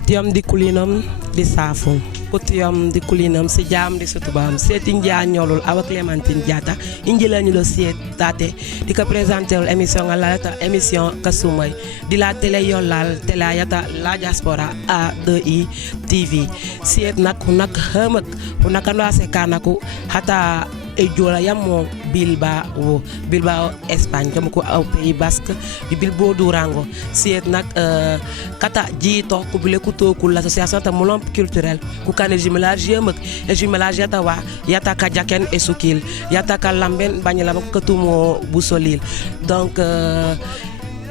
kutiyam di kulinam di safo kutiyam di kulinam si jam di sutubam seti njia nyolul awa Clémentine Diatta injila ñu lo siet tate di ka présenter émission ngalata émission kasumay di la télé yolal télé yata la diaspora A2I TV siet nak hamak hunakando asekanaku hata e jola yamo Bilbao Espagne comme ko au Pays Basque di Bilbao Durango siet nak kata jito ku bile ku to ku l'association ta molom culturel ku kane jumelage yemak e jumelage yata wa yata ka jaken e sukil yata ka lamben banyala ko tumo busolil donc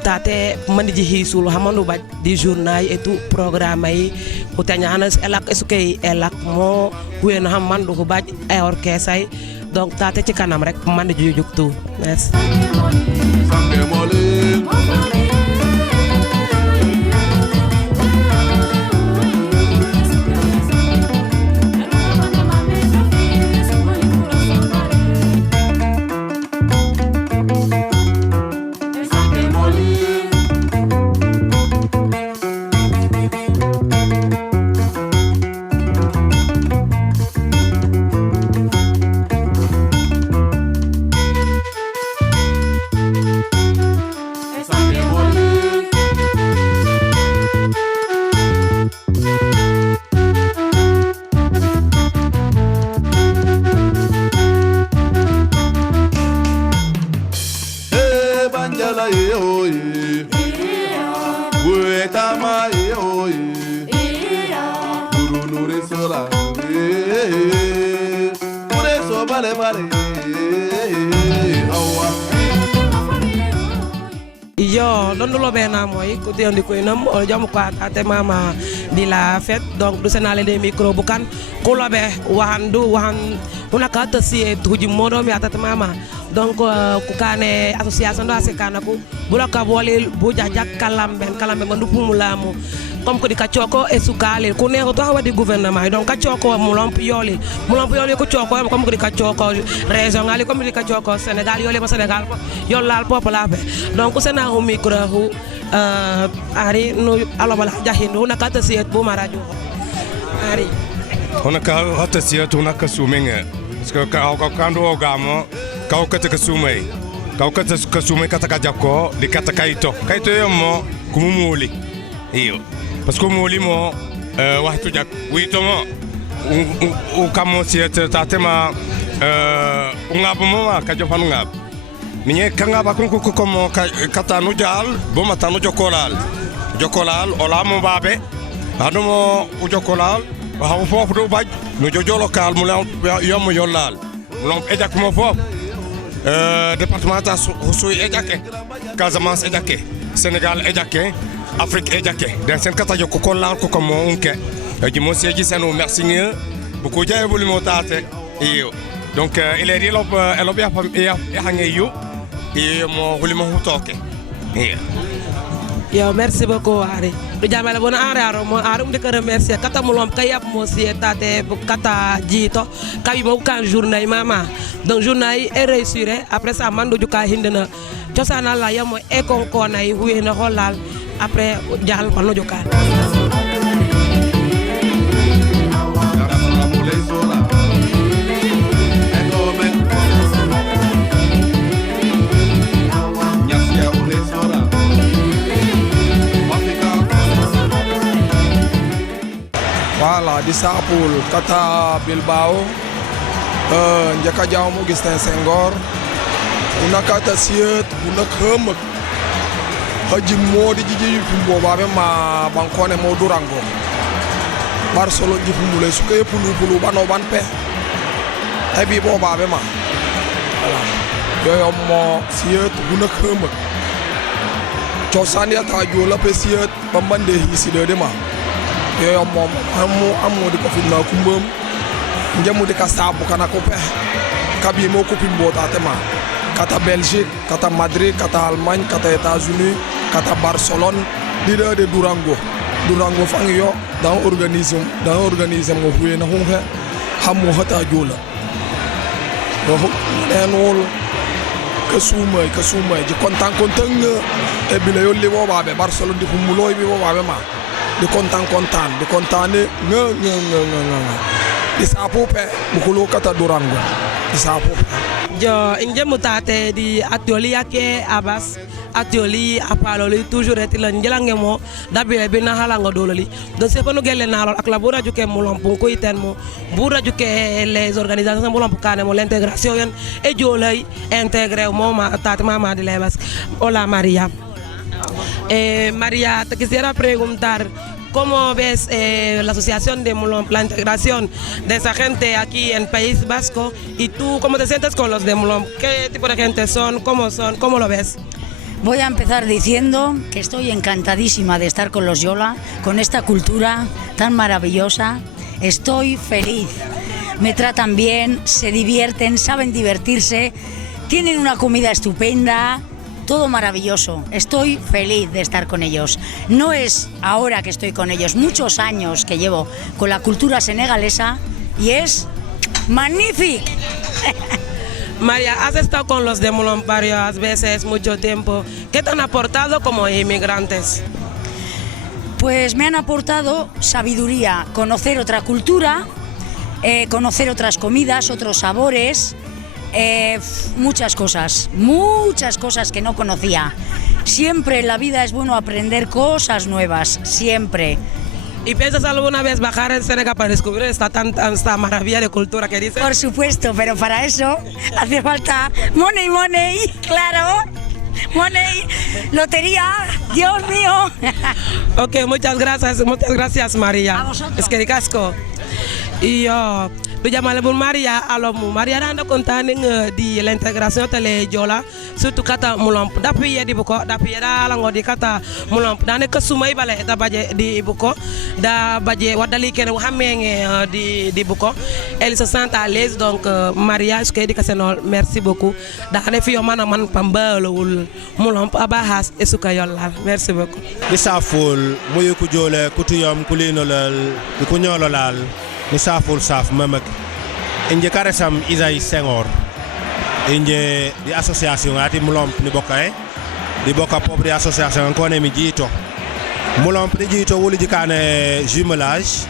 tate mandi ji hisul hamanu ba di journal et tout programme yi ko tanya hanas elak esukay elak mo wen hamando ko ba ay orchestre donc tate ci kanam rek mandi ji juk tout merci yo don lo bena moy ko te andi ko nam o jam ko ate mama di la fête donc du senale des micro bukan ko lobe wahan hunaka ta si tuji modo mi atata mama donc ku kane association do asekana ko bulaka bolé bu jajak kalambe mandu pumulamu comme ko di kachoko e sukale ku ne ko to wadi gouvernement donc kachoko mulomp yoli ko choko comme ko di kachoko région ali comme di kachoko Sénégal yoli ba Sénégal yolal pop la be donc sena hu micro hu ari no alobala jahindu hunaka ta si bu marajo ari hunaka hata si hunaka sumenga parce que kando gamo kau kata kasumai kata kajako di kata kaito yomo kumumuli iyo parce que muli mo wahtu jak wito mo u kamo siete tatema ungab mo ka jofan ngab ninye kanga ba kunku komo kata no jal bo mata no jokolal ola mo babe adumo u jokolal ha fofu do baj no jojo local mo yomo yolal mo ejak mo fofu département ta Oussouye ejake Casamance ejake Sénégal ejake Afrique ejake den sen kata joko ko laal ko ko mo unke ji mo seji seno merci ngue beaucoup jaay boli mo tate iyo donc il est rilop elobia fam e hange yu e mo hulimo hutoke iyo yo merci beaucoup ari du jamala bona araro mo arum de ko remercier kata mulom kayap mo si tate kata jito kabi mo kan journée mama donc journée est réussi après ça mando juka hindena ciosana la yamo e kon konay wi na holal après jall pano juka Voilà, di Sapul kata Bilbao njaka jaw mo Augustin Senghor una kata siet una khamak haji modi jiji fumbo babe ma bankone mo Durango Barcelona ji fumule su kay pulu bano ban pe ay bi bo babe ma voilà yo mo siet una khamak cosaan ya ta jola pe siet bambande hisi de ma yo mom amu di ko fi na kumbam njamu di ka sabu kana ko pe kabi mo ko pimbo ta tema kata Belgique kata Madrid kata Allemagne kata États-Unis kata Barcelone leader de Durango fang yo dans organisme mo huye na hunhe hamu hata jola do enol kasuma ji kontan e bile yo liwo babe Barcelone di humuloy bi babe ma di kontaan di kontaane nga di sapupe bukulu kata durango di sapupe jo inje mutate di atoli yake abas atoli apaloli toujours etila njelange mo dabile bina halango dololi do se panu gelle nalol ak la bura juke mulompu ko iten mo bura juke les organisations mulompu kane mo l'intégration yon e jolay intégré mo ma tate mama de lebas hola María. María, te quisiera preguntar cómo ves la asociación de Mulomp, la integración de esa gente aquí en País Vasco y tú cómo te sientes con los de Mulomp, qué tipo de gente son, cómo lo ves. Voy a empezar diciendo que estoy encantadísima de estar con los Yola, con esta cultura tan maravillosa. Estoy feliz, me tratan bien, se divierten, saben divertirse, tienen una comida estupenda. Todo maravilloso, estoy feliz de estar con ellos. No es ahora que estoy con ellos, muchos años que llevo con la cultura senegalesa y es magnífico. María, has estado con los de Mulomp varias veces, mucho tiempo. ¿Qué te han aportado como inmigrantes? Pues me han aportado sabiduría, conocer otra cultura, conocer otras comidas, otros sabores. Muchas cosas que no conocía. Siempre en la vida es bueno aprender cosas nuevas, siempre. ¿Y piensas alguna vez bajar en Senegal para descubrir esta maravilla de cultura que dices? Por supuesto, pero para eso hace falta money, claro. Money, lotería, Dios mío. Ok, muchas gracias María. A vosotros. Es que ricasco. Y yo lu jamale bun Maria alors mu Maria rando contane di l'intégration tele jola surtout kata Mulomp depuis yedi buko depuis da la ngodi kata Mulomp dane ke sumay bale da baje di buko da baje wadali ken xamenge di buko elle se sent à l'aise donc Maria ce que di kasenol merci beaucoup da ne fi yo man pambalul Mulomp abahas esuka yollal merci beaucoup Isaful muyu ku jole kutuyam kulinolal ku nyololal ni saful saf mamak inje karesam Isaïe Senghor inje di association ati Mulomp ni bokay di bokka pop di association ko ne mi jito Mulomp di jito wuli jikane jumelage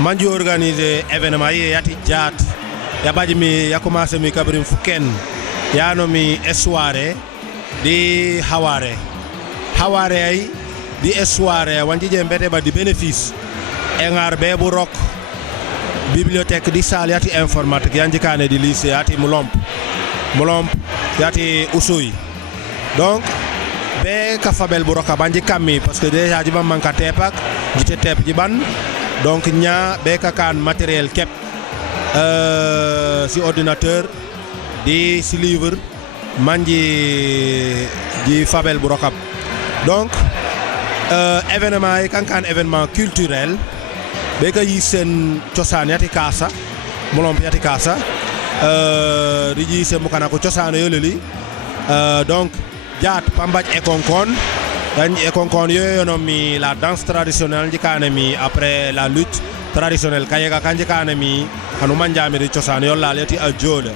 manji organiser événement yi yati jaat ya baji mi ya commencé mi kabrim fuken ya no mi soirée di haware ay di soirée wanji je mbete ba di bénéfice engar be bu rock bibliothèque di salle yati informatique yanji kane di lycée yati Mulomp yati Oussouye donc be ka fabel bu roka banji kammi parce que déjà jiba manka tepak jite tep jiban donc nya be ka kan matériel kep si ordinateur di si livre manji di fabel bu rokab donc événement yi kan événement culturel be ka yi sen cosaan yati kaasa Mulomp yati kaasa di ji se mukana ko cosaan yoleli donc jaat pambaj e konkon yoyono mi la danse traditionnelle jikane mi après la lutte traditionnelle kayega kanjikane mi anu manjami di cosaan yollal yati a jole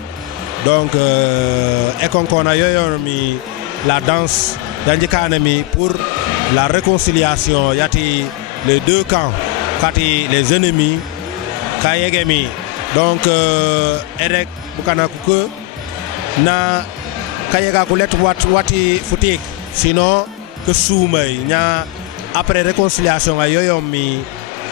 donc e konkona yoyono mi la danse jikane mi pour la réconciliation yati les deux camps kati les ennemis kayegemi donc erek bukana ko na kayega ko let wati futik sinon que soumay nya après réconciliation ayoyo mi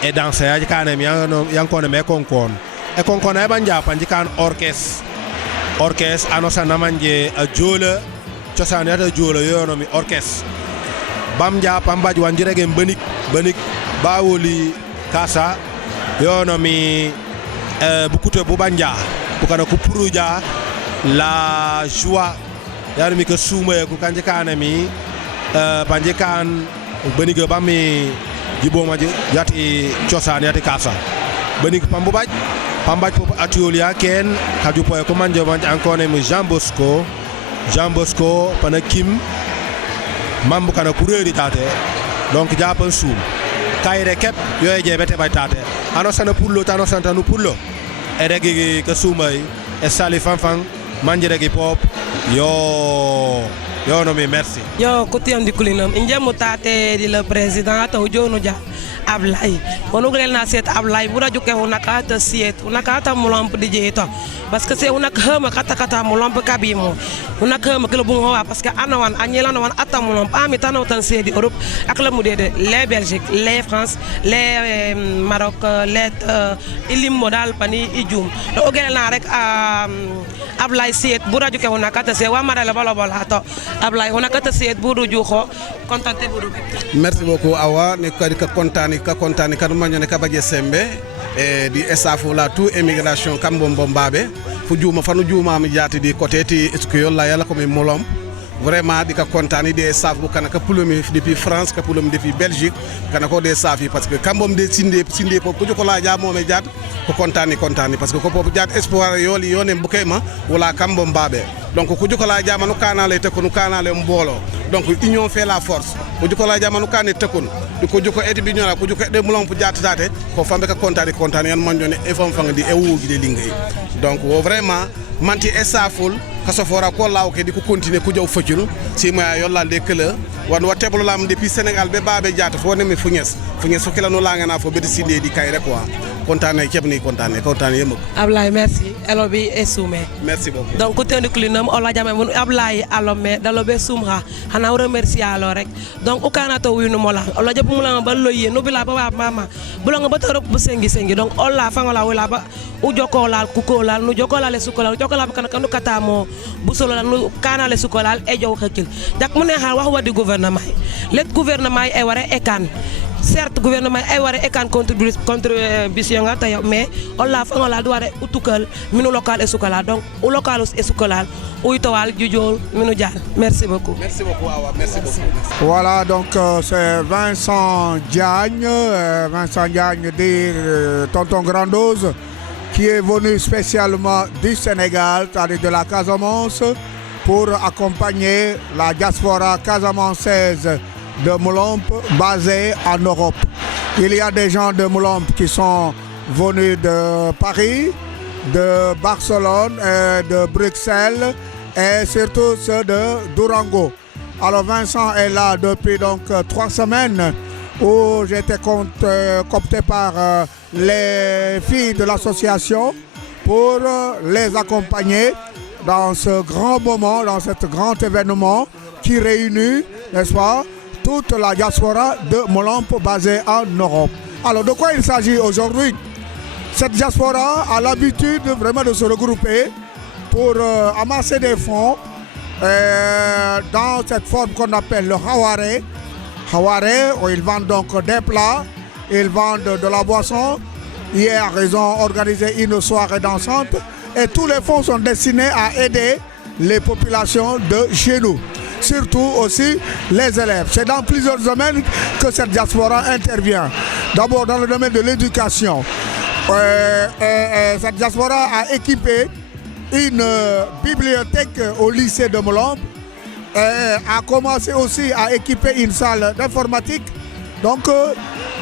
e danse ya kana mi yankone me konkon e konkon ay banja panjikan orchestre anosa namanje a jola cosane ata jola yono mi orchestre bamja pambaji wanjirege banik bawoli kasa yono mi bukute bubanja bukana ko puruja la joie yani mi ko suuma ko kanje kana mi panjekan baniga bami jiboma yati cosaan yati kasa banik pambaj pop atiolia ken kaju poy ko manje ankone mi Jean Bosco panakim mambu kana kureri tate donc japan sum kayre kep yoy jebete bay tate anosana pullo tanosanta no pullo e regi ka sumay e sali fanfan manjere pop yo no mi merci yo kutiyam di kulinam inje mutate di le président to jono ja Ablay onugel na set Ablay bura juke hunakata siet hunakata mulamp DJ to parce que c'est unak hama kata mulamp kabimo unak hama kilo bung hoa parce que anawan anyela nawan atam mulamp ami tanaw tan sedi Europe ak la mu dede les Belgique les France les Maroc les ilim modal pani ijum do ogel na rek Ablay siet bura juke hunakata se wa mara la bala to Ablay hunakata siet buru juxo contenté buru. Merci beaucoup Awa ne ka kontani kan mañone ka baje sembe e di estafo la tout immigration kambom bombabe fu juma fanu juma mi jati di côté ti escuyol la yalla ko mi molom vraiment di ka kontani de staff bu kana ka pulumi depuis France ka pulumi depuis Belgique kana ko de staff parce que kambom de sinde ko ko la ja mo me jat ko kontani parce que ko pop jat espoir yoli yone bukema wala kambom babe donc ko la ja manu kana le te ko kana le mbolo donc union fait la force ko la ja manu kana te ko ko joko eti bi ñola ko joko de mulon pu jat tate ko fambe ka kontani yan man jone e fam fang di e wugi de lingay donc vraiment manti estaful kasofora ko law ke di ko continuer ku jaw feccul si ma yolla de kele wan wa teblo lam depuis Sénégal be baabe jaata fo ne mi fuñes fo kila no la nga na fo be sinde di kay rek quoi contane kebni contane yem Ablay merci elo bi esume merci beaucoup donc ko tendu klinam ola jame mun Ablay alome dalo be sumra hana remercier alo rek donc o kana to winu mola ola jep mula ba loye no bila ba mama bulo nga ba torop bu sengi donc ola fangola wala ba u jokolal kukolal nu jokolal sukolal jokolal kan kanu katamo bu solo la nu kanale sukolal e jow xekil dak mu ne xal wax wadi gouvernement let gouvernement ay wara ekan certes gouvernement ay wara ekan contribution nga tayo mais olla fa ngola do wara utukal minu local e sukala donc u local e sukolal u tawal jujol minu dial merci beaucoup Awa merci beaucoup voilà donc c'est Vincent Diagne dit tonton Grandose qui est venu spécialement du Sénégal, c'est-à-dire de la Casamance, pour accompagner la diaspora casamançaise de Moulomp basée en Europe. Il y a des gens de Moulomp qui sont venus de Paris, de Barcelone, de Bruxelles et surtout ceux de Durango. Alors Vincent est là depuis donc 3 semaines où j'ai été coopté par les filles de l'association pour les accompagner dans ce grand moment, dans cet grand événement qui réunit, n'est-ce pas, toute la diaspora de Moulomp basée en Europe. Alors de quoi il s'agit aujourd'hui? Cette diaspora a l'habitude vraiment de se regrouper pour amasser des fonds dans cette forme qu'on appelle le Haware. Haware, où ils vendent donc des plats, ils vendent de la boisson. Hier, ils ont organisé une soirée dansante et tous les fonds sont destinés à aider les populations de chez nous, surtout aussi les élèves. C'est dans plusieurs domaines que cette diaspora intervient. D'abord dans le domaine de l'éducation. Cette diaspora a équipé une bibliothèque au lycée de Moulomp. A commencé aussi à équiper une salle d'informatique. Donc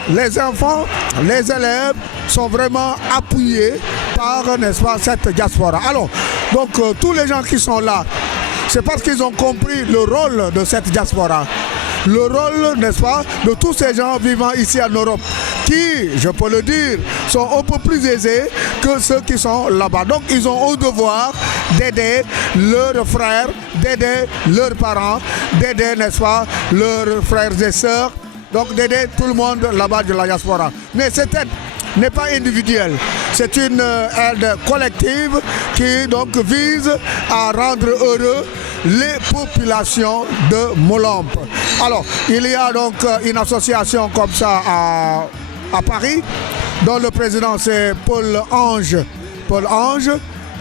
les enfants, les élèves sont vraiment appuyés par, n'est-ce pas, cette diaspora. Alors, donc tous les gens qui sont là, c'est parce qu'ils ont compris le rôle de cette diaspora. Le rôle, n'est-ce pas, de tous ces gens vivant ici en Europe, qui, je peux le dire, sont un peu plus aisés que ceux qui sont là-bas. Donc ils ont au devoir d'aider leurs frères, d'aider leurs parents, d'aider, n'est-ce pas, leurs frères et sœurs, donc d'aider tout le monde là-bas de la diaspora. Mais cette aide n'est pas individuelle, c'est une aide collective qui donc vise à rendre heureux les populations de Moulomp. Alors, il y a donc une association comme ça à Paris, dont le président c'est Paul Ange.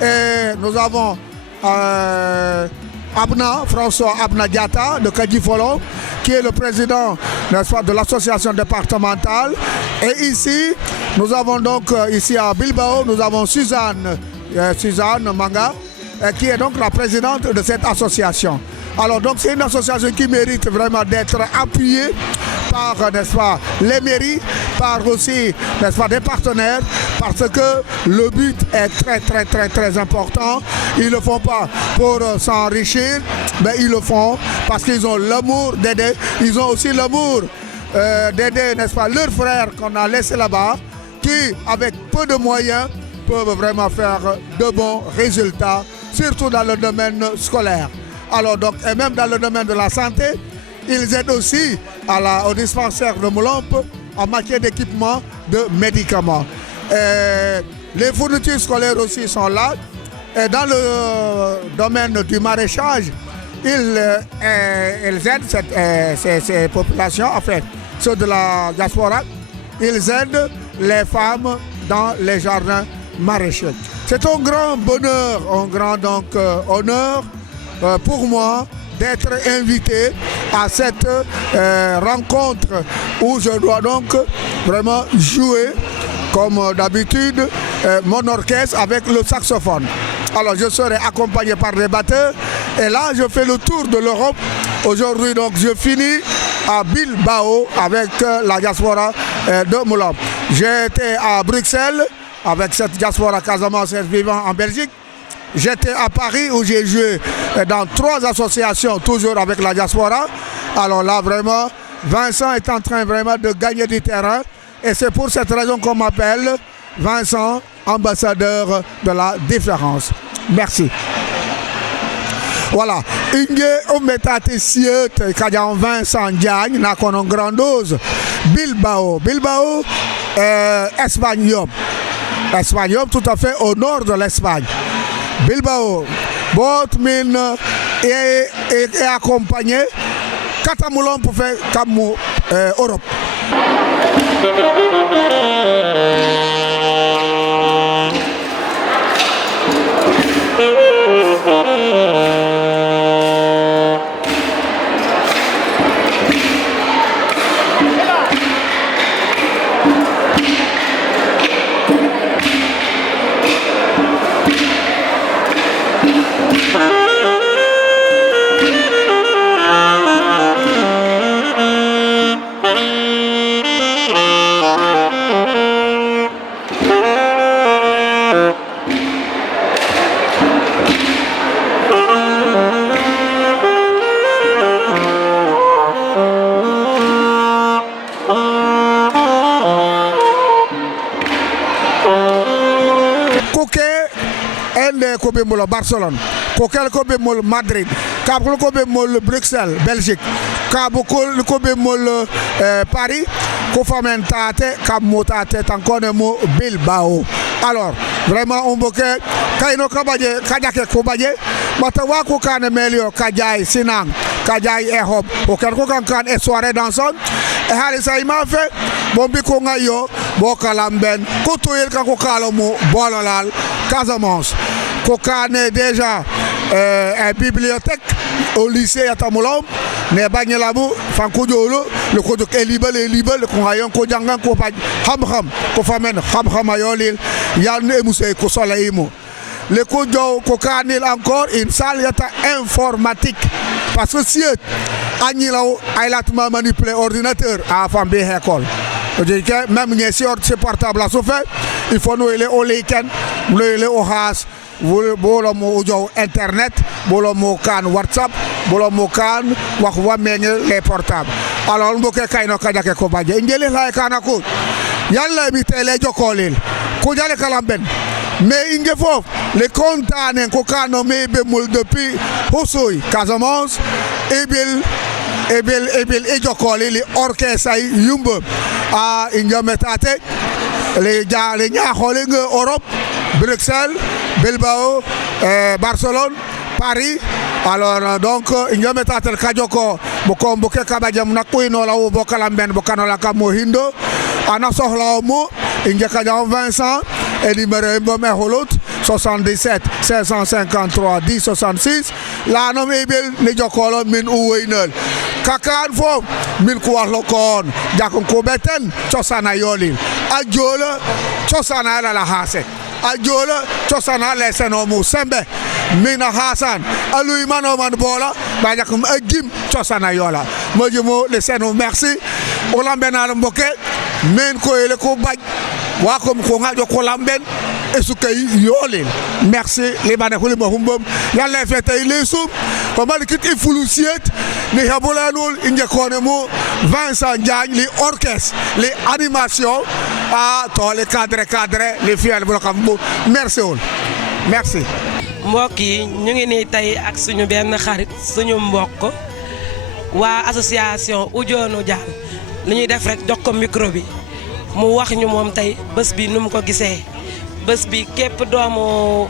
Et nous avons François Abna Diata de Kadifolo, qui est le président, n'est-ce pas, de l'association départementale. Et ici, nous avons donc, ici à Bilbao, nous avons Suzanne Manga, qui est donc la présidente de cette association. Alors donc c'est une association qui mérite vraiment d'être appuyée par, n'est-ce pas, les mairies, par aussi, n'est-ce pas, des partenaires, parce que le but est très important. Ils ne le font pas pour s'enrichir, mais ils le font parce qu'ils ont l'amour d'aider, ils ont aussi l'amour d'aider, n'est-ce pas, leurs frères qu'on a laissés là-bas, qui, avec peu de moyens, peuvent vraiment faire de bons résultats, surtout dans le domaine scolaire. Alors donc, et même dans le domaine de la santé, ils aident aussi au dispensaire de Moulombe en matière d'équipement de médicaments. Les fournitures scolaires aussi sont là. Et dans le domaine du maraîchage, ils aident ces populations, en fait, ceux de la diaspora, ils aident les femmes dans les jardins maraîchers. C'est un grand bonheur, un grand donc, honneur pour moi d'être invité à cette rencontre où je dois donc vraiment jouer comme d'habitude mon orchestre avec le saxophone. Alors je serai accompagné par des batteurs et là je fais le tour de l'Europe. Aujourd'hui donc je finis à Bilbao avec la diaspora de Moulombe. J'ai été à Bruxelles avec cette diaspora Casamance vivant en Belgique. J'étais à Paris où j'ai joué dans 3 associations, toujours avec la diaspora. Alors là, vraiment, Vincent est en train vraiment de gagner du terrain. Et c'est pour cette raison qu'on m'appelle Vincent, ambassadeur de la différence. Merci. Voilà. Inge ometate siet kadian Vincent Diagne na konon grandose Bilbao. Bilbao, Espagnol. Espagnol tout à fait au nord de l'Espagne. Bilbao, votre mine est accompagné. Catamoulon pour faire comme Europe. Kobe mol Barcelone, kokel kobe mol Madrid, kabul kobe mol Bruxelles, Belgique, kabul kobe mol Paris, kofamentate kamotate tankone mo Bilbao. Alors, vraiment on boke kayno kabaje kajake kobaje, matawa ko kane melio kajay sinang, kajay e hob, okel ko kan e soirée dansant, e halisa ima fe, bombi ko ngayo, bokalamben, kotoyel ka ko kalo mo bololal, Casamance. Kokane déjà une bibliothèque au lycée à Moulombe, ne bagne labu fanko jolo le ko jok libre le ko ayon ko jangan ko pa ham ko famen ham ayolil yan e musay ko solayimo le ko jow ko kanil encore une salle yata informatique parce que si agnilaw ay latma manipuler ordinateur à fam be école même ñe si ordre portable la so fait il faut nous aller au week-end nous aller au has bolo mo jow internet bolo mo kan WhatsApp bolo mo kan wax wa meñe les portables alors mboke kayno kajake ko baje ngeli lay kana ko yalla mi tele jokolel ko jale kalamben mais inge fof le contane ko kano me be mul depuis Hosoy Casamance ebil e jokolel orchestre yumba a ingametate les ñaaxole nga Europe Bruxelles Bilbao, Barcelone, Paris. Alors donc il y a metatel kajoko boko mboke kabajam nakuino la wo bokalamben bokanola kamo hindo ana sohla mo inja kajam Vincent et numéro mbome holut 77 553 10 66 la nom ebil ni jokolo min uweinel kakan fo min ko wax lokon jakon ko beten ciosana yoli ajola ciosana la hase ajola ciosana leseno mu sembe mina hasan alui mano man bola ba jakum agim ciosana yola mojumo leseno merci olambena mboke men ko ele ko baj wa ko ngajo ko lamben e su kay yolil merci les bana ko le humbom yalla fete lesum Malikit Ifulusiet, les Habolanol, Indiakonemo, Vincent Diagne, les orchestres, les animations, tous les cadres, les filles de Brocambo. Merci. Merci. mbokk yi ñu ngi nii tey ak suñu benn xarit suñu mbokk waa association Ujoonu Dial li ñuy def rek jox ko micro bi mu wax ñu moom tey bés bi nu mu ko gisee bés bi képp doomu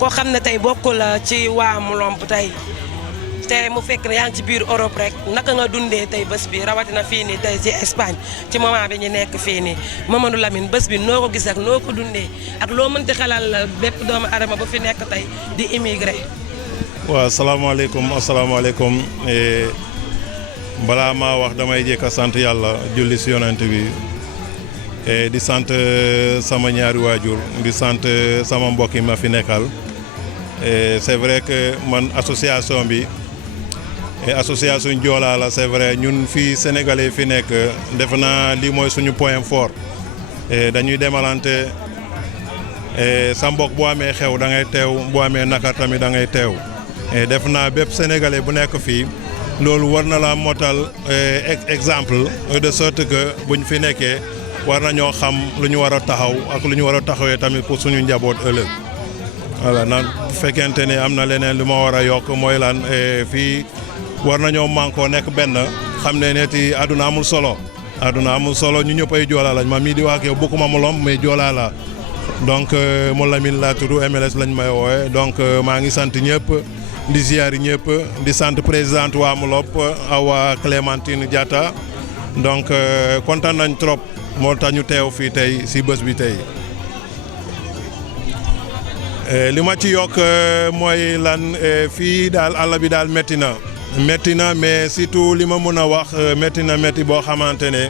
koo xam ne tey bokku la ci waa Mlomp tey te mu fekk yaa ngi ci biir Europe rek naka nga dundee tey bés bi rawatina fii nii tey ci Espagne ci moment bi ñu nekk fii nii Mamadou Lamine bés bi noo ko gis ak noo ko dundee ak loo mënti xelal bépp doomu adama bu fi nekk tey di immigré. waaw asalaamaaleykum balaa maa wax damay jëkk a sant yàlla julli si yonent bi di sant sama ñaari waajur di sant sama mbokk yi ma fi nekkal c'est vrai que man association bi. association Joola la c'est vrai ñun fii sénégalais fi nekk def naa lii mooy suñu point fort dañuy demalante sa mbokk boo amee xew da ngay teew boo amee nakar tamit da ngay teew def naa bépp sénégalais bu nekk fii loolu war na la motal exemple de sorte que buñ fi nekkee war nañoo xam lu ñu war a taxaw ak lu ñu war a taxawee tamit pour suñu njaboot ëllëg voilà nag bu fekkente ne am na leneen lu ma war a yokk mooy lan fii war nañoo mànkoo nekk benn xam ne ti àdduna amul solo ñu ñëpp ay Joola lañ ma mii di wax ak yow bokkuma Mlomp mais Joola la donc mo Lamine laa tudd MLS lañ may woowe donc maa ngi sant ñëpp di ziyaari ñëpp di sant présidente waa Mlomp Awa Clémentine Diatta donc kontaan nañ trop moo tax ñu teew fii tey si bés bi tey li ma ci yokk mooy lan fii daal àll bi daal métti na mais surtout li ma mën a wax métti boo xamante ne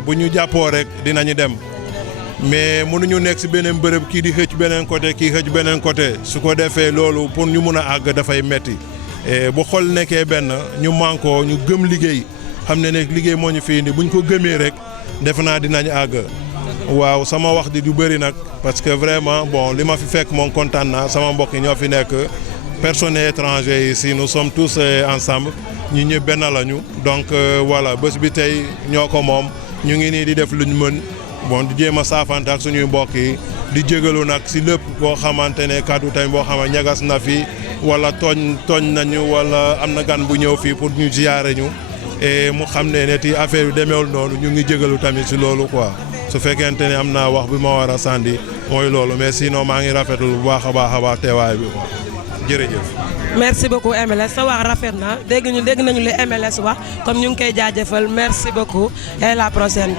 bu ñu jàppoo rek dinañu dem mais mënuñu nekk si beneen bërëb kii di xëcc beneen côté kii xëcc beneen côté su ko defee loolu pour ñu mun a àgg dafay métti bu xol nekkee benn ñu mànkoo ñu gëm liggéey xam ne liggéey moo ñu fi indi buñ ko gëmee rek defe naa dinañ àgg waaw sama wax di du bëri nag parce que vraiment bon li ma fi fekk moom kontaan naa sama mbokk yi ñoo fi nekk personnel étranger ici nous sommes tous ensemble ñu ñëpp benn lañu donc voilà bés bi tey ñoo ko moom ñu ngi nii di def luñ mën bon di jéem a saafante ak suñuy mbokk yi di jégalu nag si lépp boo xamante ne kàddu tamit boo xam ne ñagas na fi wala tooñ nañu wala am na gan bu ñëw fii pour ñu ziyaare ñu et mu xam ne ti affaire bi demeewul noonu ñu ngi jégalu tamit si loolu quoi su fekkente ne am naa wax bi ma war a sànni mooy loolu mais sinon maa ngi rafetlu bu baax a baax teewaay bi quoi jërëjëf. merci beaucoup MLS sa wax rafet na dégg nañu li MLS wax comme ñu ngi koy jaajëfal merci beaucoup et la prochaine.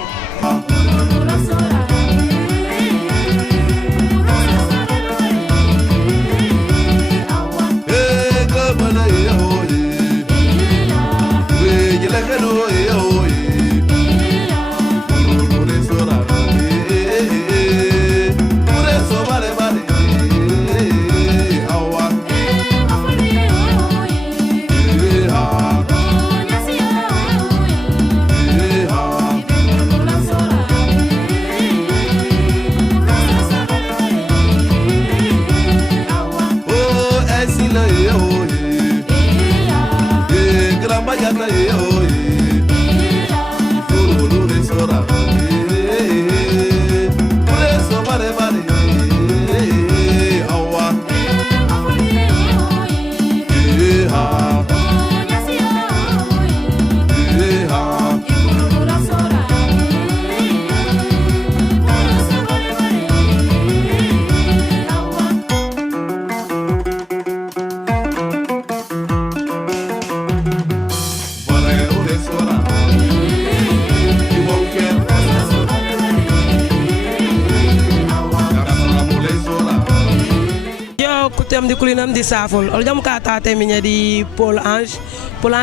Kutem di kulinam di safol ol jam ka tate minya di Paul Ange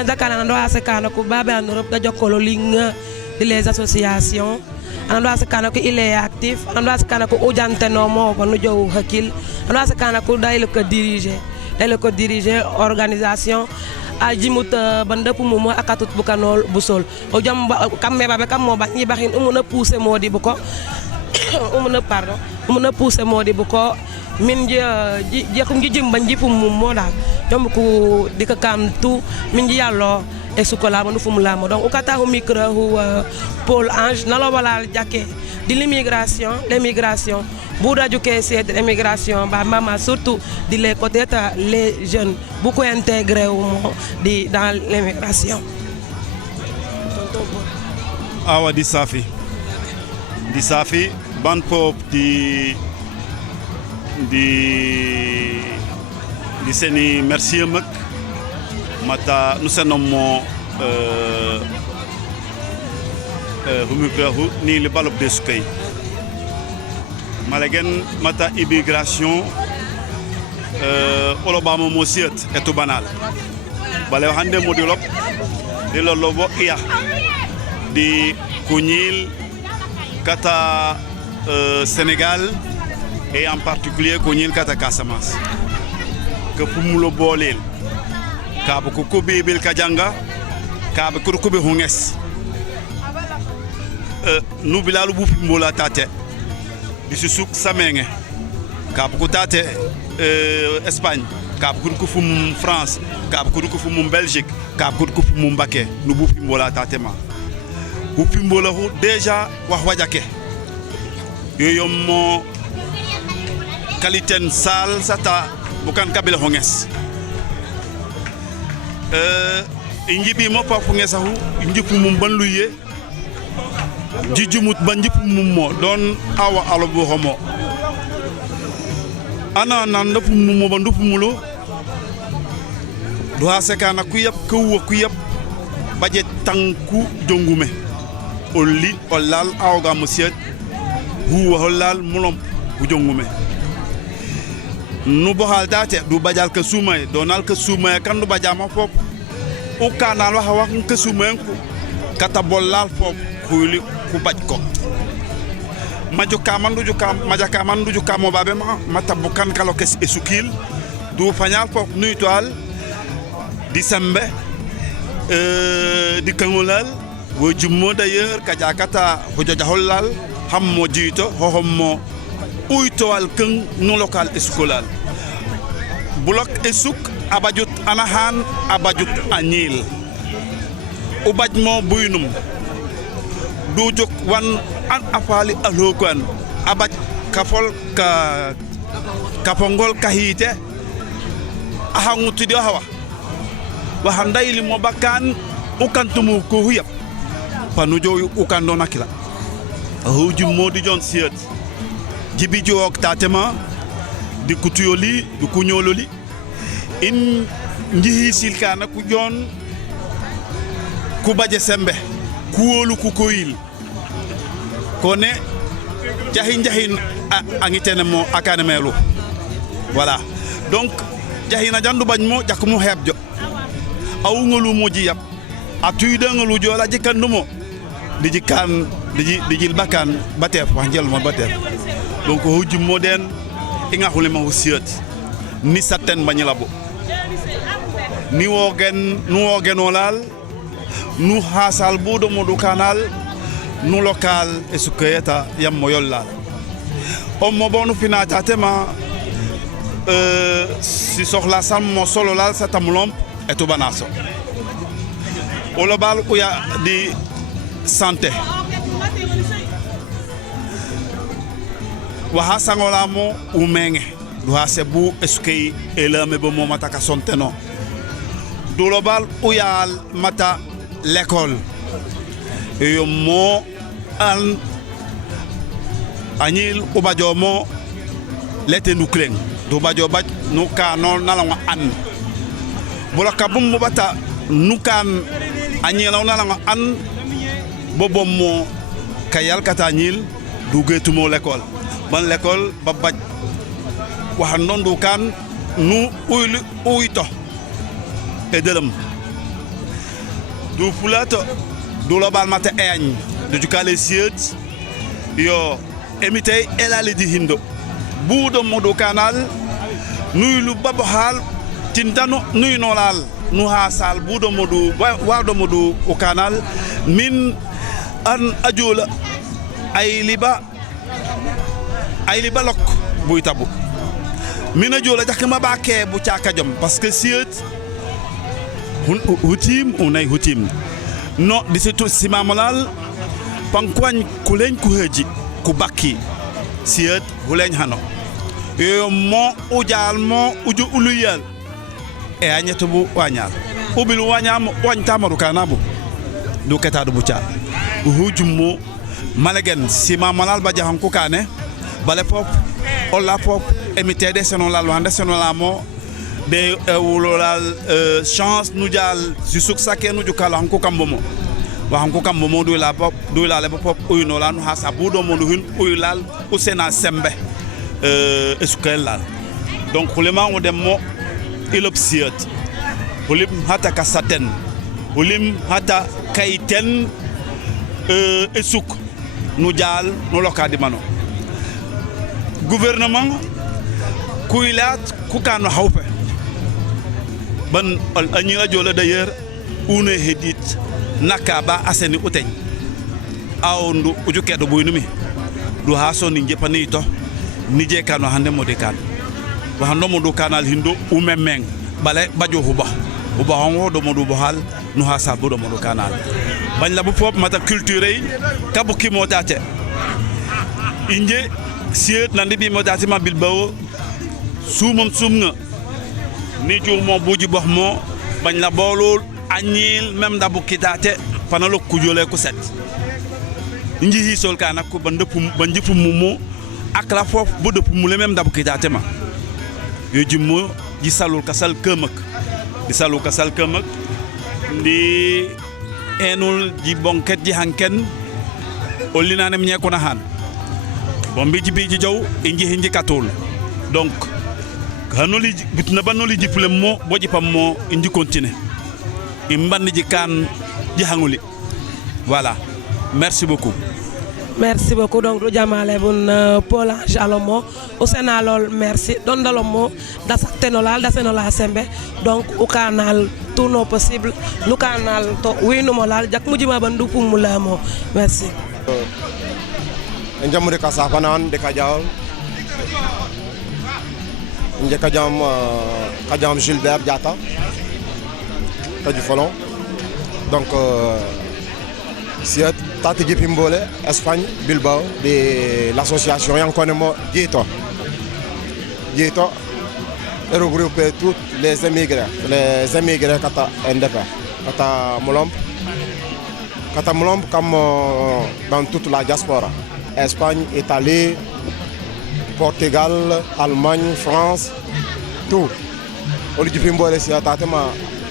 dakana ndo asekana ko babe en Europe da jokkolo ligne de les associations ando asekana ko il est actif ando asekana ko ujante no mo ko no jow hakil ando asekana ko daylo ko diriger organisation a jimut banda pu mo akatut bukanol busol o jam kambe babe kam mo ba ni baxin umuna pousser modi bu ko umuna pousser modi bu ko min jeexum ji jëm bañ jipum moom moo daal yom ku dikakam tu mingi yallo e sukola manu fumula mo donc ukata hu micro hu Paul Ange nalo wala jake di l'immigration buda juke c'est l'immigration ba mama surtout di les peut-être les jeunes beaucoup intégrés dans l'immigration. Awa di safi ban pop di seni merci mak mata nous sommes humuklahu ni le balop de skay malagen mata immigration olobama mosiet eto banal bale hande modulop de lo lobo iya di Kognil kata Sénégal et en particulier Kognil kata Casamance que pumulo bolel ka ko kobe bil kajanga ka ko kobe honges nu bilalu bu mbola tate di suk samenge ka ko tate Espagne ka ko fum France ka ko fum Belgique ka ko fum Mbaké nu bu mbola tate ma bu mbola ho déjà wax wajake yoyom mo kaliten sal sata bukan kabila honges injibi mo pa fungesa hu injipu mum banluye jijumut banjipu mum mo don awa alobo homo ana nan ndopu mum mo bandupu mulo do hasekana kuyap kuyap baje tanku jongume olli olal awga monsieur hu holal mulom bu jongume nu bohal date du bajal ke sumay donal ke sumay kan du bajama fop o kanal wax ke sumay ko kata bolal fop khuli ku baj ko majuka mandu juka mo babe ma matabukan kalo kes esukil du fanyal fop nuy toal disembe di kangolal wo jummo d'ailleurs kajakata hojoja hollal hammo jito hohommo uytowal keng no local eskolal bulok esuk abajut anahan abajut anyil ubaj mo buynum dujok wan an afali alokan abaj kafol ka kapongol kahite ahanguti dio hawa wa handayli mo bakan ukantumu ko huyap panujo ukando nakila hoju modi jon siet jibi jok tatema di kutuyoli di kunyololi in njihi silkana ku jon ku baje sembe kuolu ku koyil kone jahin angitene mo akane melu voilà donc jahina jandu bañmo jakmu hebjo aw ngolu mo jiyap atuide ngolu jola jikandumo di jikan di jil bakan batef wanjel mo batef donc hoju moden inga hulema husiat ni saten bañilabo ni wogen olal nu hasal budo modu kanal nu local esuketa yam moyolla o mo bonu finata tema si soxla sam mo solo lal sa tamulom eto banaso o lobal uya di santé wa hasangola mo umenge do hasebu eskei elame bo mo mata ka sonteno do lobal uyal mata l'école yo mo an anil ubajo mo lete nukleng do bajo baj no ka non nala an bolaka bum mo bata nukan anyela nala an bobom mo kayal katanyil dugetumo l'école ban l'école babaj wa non du kan nu uyto edelem du fulato du lobal mata eñ du jukale siet yo emite elali di hindo budo modo kanal nuy lu babo hal tindano nuy nolal nu hasal budo modu wado modu o kanal min an ajola ay liba lok buy tabu mina jola jakma ba ke bu chaka jom parce que siet hutim unai hutim no disitu simamalal pankwan kulen ku heji ku bakki siet hulen hano yo mo ujal mo uju uluyal e anyeto bu wanyal ubil wanyam wantamaru kanabu du keta du bucha hujumu malagen simamalal ba jahan ku kane bale pop olla pop emitede selon la loi selon la mo de wulolal chance nu jal jusuk sake nu jukala hanko kambomo wa hanko kambomo du la pop du la le pop uyno la nu hasa budo mo hin uyulal usena sembe eskelal donc hulema o dem mo ilopsiat hulim hata kasaten hulim hata kaiten esuk nu jal nu lokadi mano gouvernement kuilat kukano hawpe ban anyi ajola d'ailleurs une hedit nakaba aseni uteñ awndu ujukedo boynumi du haso ni jepani to ni je kano hande modi kan wa hando modu kanal hindo umemeng bale bajo huba hongo do modu bohal nu hasa bodo modu kanal bañ la bu fop mata culture kabuki motate inje siet nandi bi motate ma Bilbao sumum sumnga ni mo buji box mo bañ la bolul agnil même dabu kitate fanalo kujole ko set inji hisol kana ko bandepu mumo ak la fof bo depp mu le même dabu kitate ma yo jimmo di salul kasal kemak di enul di bonket di hanken olinane mnya ko na han bombi ji jaw inji hinji katul donc hanoli bitna banoli jiple mo boji pam mo indi continue imban ji kan ji hanguli voilà merci beaucoup donc do jamale bun polange alomo usena lol merci don dalomo dasenola sembe donc au canal tout no possible lu canal to winu mo lal jak mujima bandu pumulamo merci njamure ka safanan de kadiaol nje kadiam Gilbert Diatta kadi folon donc siat tati jipimbole Espagne Bilbao de l'association yankonemo Djito regroupe tous les émigrés kata NDP kata Molombe comme dans toute la diaspora Espagne, Italie, Portugal, Allemagne, France, tout. On dit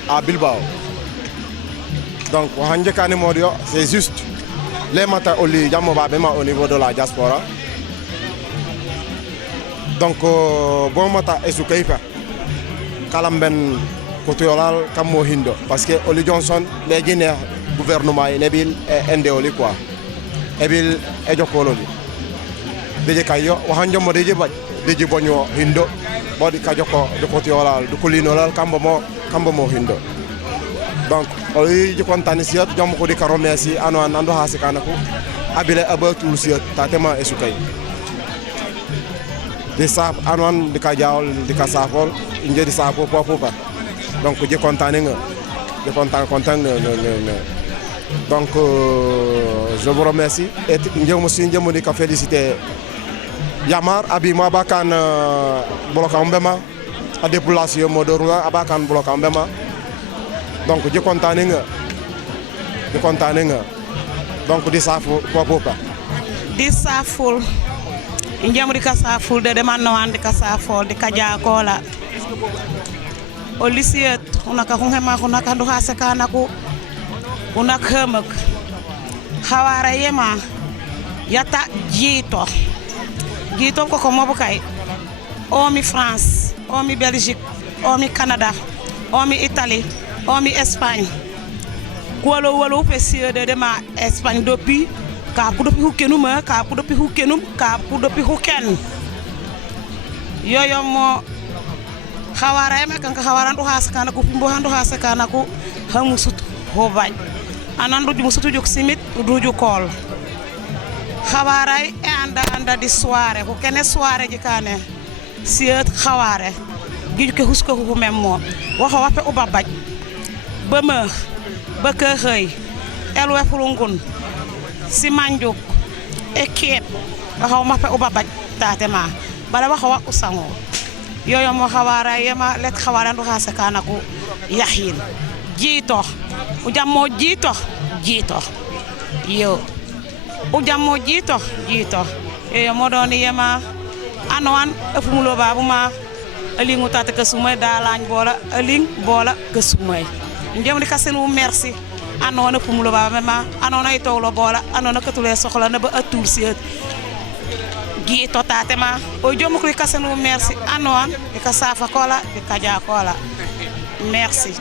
à Bilbao. Donc, c'est juste les matins au niveau de la diaspora. Donc, bon matin, et ce qu'il fait, Kalamben, Kotoyoral, Kamo Hindo. Parce que Oli Johnson, les Guinéens, gouvernement, Nebil et Ndéoli quoi. Ebil ejo kololi deje kayo wahanjo mo deje bonyo hindo bodi kajo ko de ko tiolal de kolinolal kambo mo hindo donc o yi kontani siat jom ko di karomesi ano ando hasikana ko abile abatul siat tatema esukay de sap anon de kajaol de kasafol inje di sapo popa donc je kontani nga je kontan donc je vous remercie et je me féliciter Yamar Abima Bakan Bolokambema à dépolation Modorua Abakan Bolokambema donc je contaning donc di safo popa di saful njamri ka saful de man no andi ka safol di kaja kola o lisiet unaka hungema unaka ndo hasekana ku unakemak hawara yema yata Djito ko mobu kay omi France omi Belgique omi Canada omi Italie omi Espagne wolo pesier de ma Espagne depuis ka ku depuis huken yoyo mo hawara yema kan hawara ndo hasekana ku pimbo hando hasekana ku hamusut hobay anandu ju musutu juk simit duju kol xawaray e anda di soirée ko kene soirée ji kane siet xawaare giju ke husko hu mem mo waxa wape uba baj ba me ba ke xey elwe fulungun si manjuk e ket waxa wape uba baj tatema bala waxa wa usango yoyo mo xawaara yema lek xawaara ndu xase kana ko yahin jito ujammo jito yo ujammo jito yoyo mo doni yema anwan efumulo babuma alingu tata ke sumay dalañ bola aling bola ke sumay ndem di kasenu merci anona fumulo baba ma anona itolo bola anona katule soxla na ba atul siet gi to tatema o jomu ko kasenu merci anon e ka safa kola e ka ja kola merci